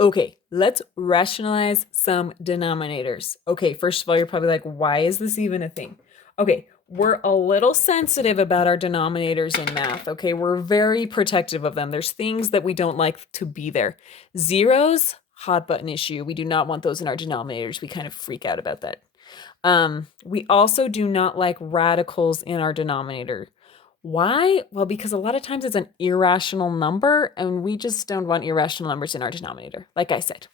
Okay, let's rationalize some denominators. Okay, first of all, you're probably like, why is this even a thing? Okay, we're a little sensitive about our denominators in math. Okay, we're very protective of them. There's things that we don't like to be there. Zeros, hot button issue. We do not want those in our denominators. We kind of freak out about that. We also do not like radicals in our denominator. Why? Well, because a lot of times it's an irrational number, and we just don't want irrational numbers in our denominator. Like I said,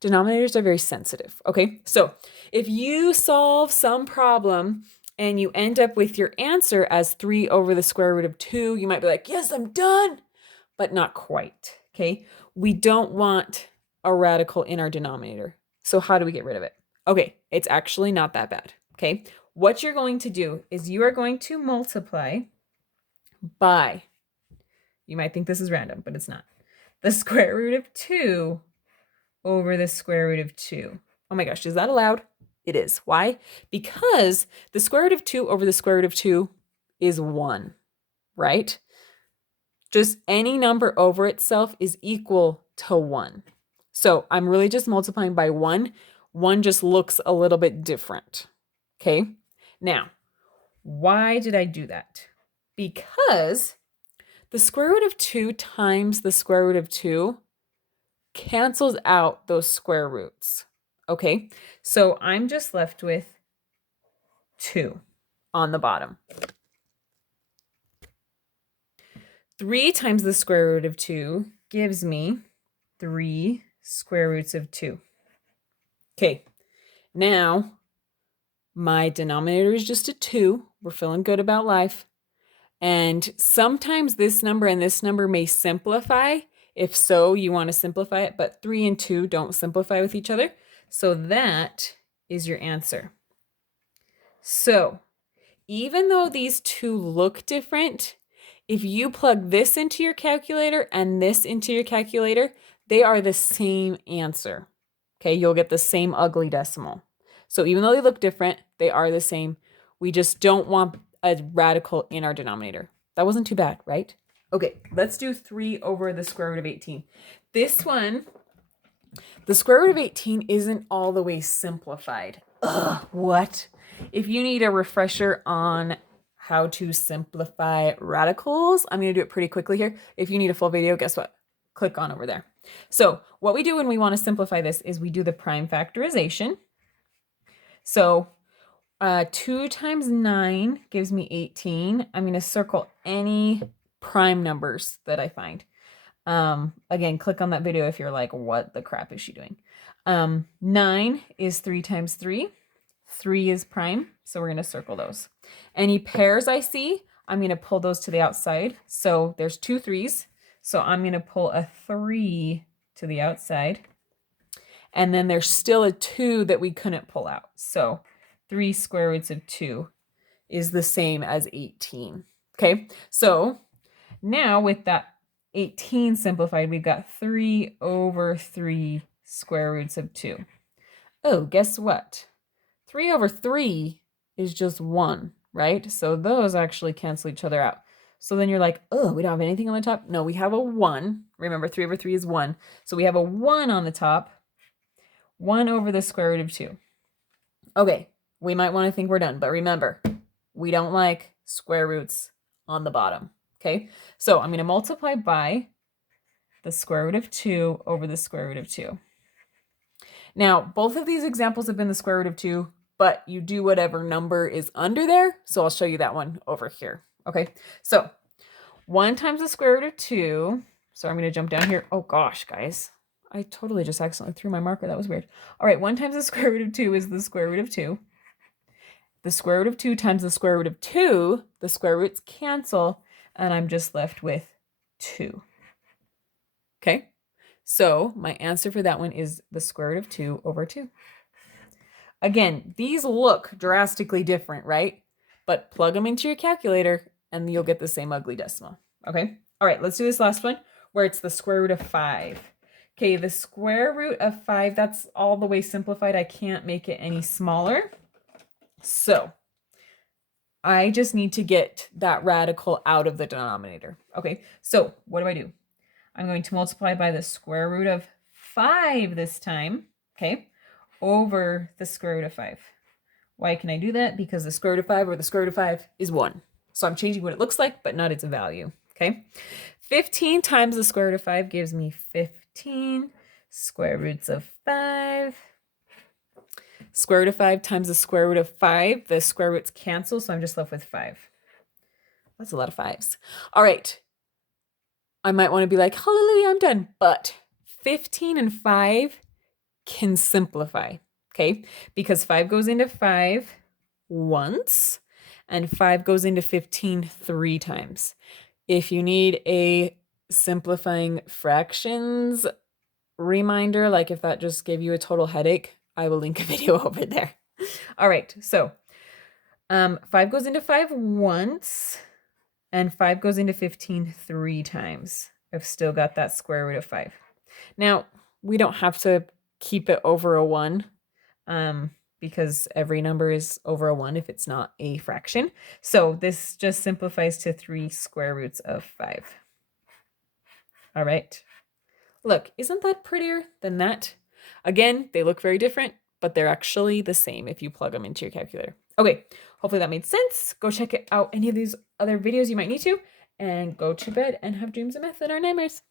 denominators are very sensitive. Okay, so if you solve some problem and you end up with your answer as 3 over the square root of 2, you might be like, yes, I'm done, but not quite. Okay, we don't want a radical in our denominator. So how do we get rid of it? Okay, it's actually not that bad. Okay, what you're going to do is you are going to multiply by, you might think this is random, but it's not, the square root of 2 over the square root of 2. Oh my gosh, is that allowed? It is. Why? Because the square root of 2 over the square root of 2 is 1, right? Just any number over itself is equal to 1. So I'm really just multiplying by 1. 1 just looks a little bit different. Okay? Now, why did I do that? Because the square root of 2 times the square root of 2 cancels out those square roots. Okay, so I'm just left with 2 on the bottom. 3 times the square root of 2 gives me 3 square roots of 2. Okay, now my denominator is just a 2. We're feeling good about life. And sometimes this number and this number may simplify. If so, you want to simplify it, but 3 and 2 don't simplify with each other. So that is your answer. So even though these two look different, if you plug this into your calculator and this into your calculator, they are the same answer. Okay, you'll get the same ugly decimal. So even though they look different, they are the same. We just don't want a radical in our denominator. That wasn't too bad, right? Okay, let's do 3 over the square root of 18. This one, the square root of 18 isn't all the way simplified. Ugh, what? If you need a refresher on how to simplify radicals, I'm going to do it pretty quickly here. If you need a full video, guess what? Click on over there. So what we do when we want to simplify this is we do the prime factorization. So 2 times 9 gives me 18. I'm going to circle any prime numbers that I find. Again, click on that video if you're like, what the crap is she doing? 9 is 3 times 3. 3 is prime, so we're going to circle those. Any pairs I see, I'm going to pull those to the outside. So there's 2 3s, so I'm going to pull a 3 to the outside. And then there's still a 2 that we couldn't pull out. So 3 square roots of 2 is the same as 18. Okay, so now with that 18 simplified, we've got 3 over 3 square roots of 2. Oh, guess what? 3 over 3 is just 1, right? So those actually cancel each other out. So then you're like, oh, we don't have anything on the top? No, we have a 1. Remember, 3 over 3 is 1. So we have a 1 on the top. 1 over the square root of 2. Okay, we might want to think we're done, but remember, we don't like square roots on the bottom. Okay, so I'm going to multiply by the square root of 2 over the square root of 2. Now, both of these examples have been the square root of 2, but you do whatever number is under there. So I'll show you that one over here. Okay, so 1 times the square root of 2. So I'm going to jump down here. Oh gosh, guys. I totally just accidentally threw my marker. That was weird. All right, 1 times the square root of 2 is the square root of 2. The square root of 2 times the square root of 2, the square roots cancel, and I'm just left with 2. Okay, so my answer for that one is the square root of 2 over 2. Again, these look drastically different, right? But plug them into your calculator and you'll get the same ugly decimal. Okay, all right, let's do this last one where it's the square root of 5. Okay, the square root of 5, that's all the way simplified. I can't make it any smaller. So I just need to get that radical out of the denominator. Okay, so what do? I'm going to multiply by the square root of 5 this time, okay, over the square root of 5. Why can I do that? Because the square root of 5 or the square root of 5 is 1. So I'm changing what it looks like, but not its value, okay? 15 times the square root of 5 gives me 15 square roots of 5. Square root of 5 times the square root of 5. The square roots cancel, so I'm just left with 5. That's a lot of 5s. All right. I might want to be like, hallelujah, I'm done. But 15 and 5 can simplify, okay? Because 5 goes into 5 once, and 5 goes into 15 3 times. If you need a simplifying fractions reminder, like if that just gave you a total headache, I will link a video over there. All right, so 5 goes into 5 once, and 5 goes into 15 3 times. I've still got that square root of 5. Now, we don't have to keep it over a 1 because every number is over a 1 if it's not a fraction. So this just simplifies to 3 square roots of 5. All right. Look, isn't that prettier than that? Again, they look very different, but they're actually the same if you plug them into your calculator. Okay, hopefully that made sense. Go check out any of these other videos you might need to, and go to bed and have dreams of math that are nightmares.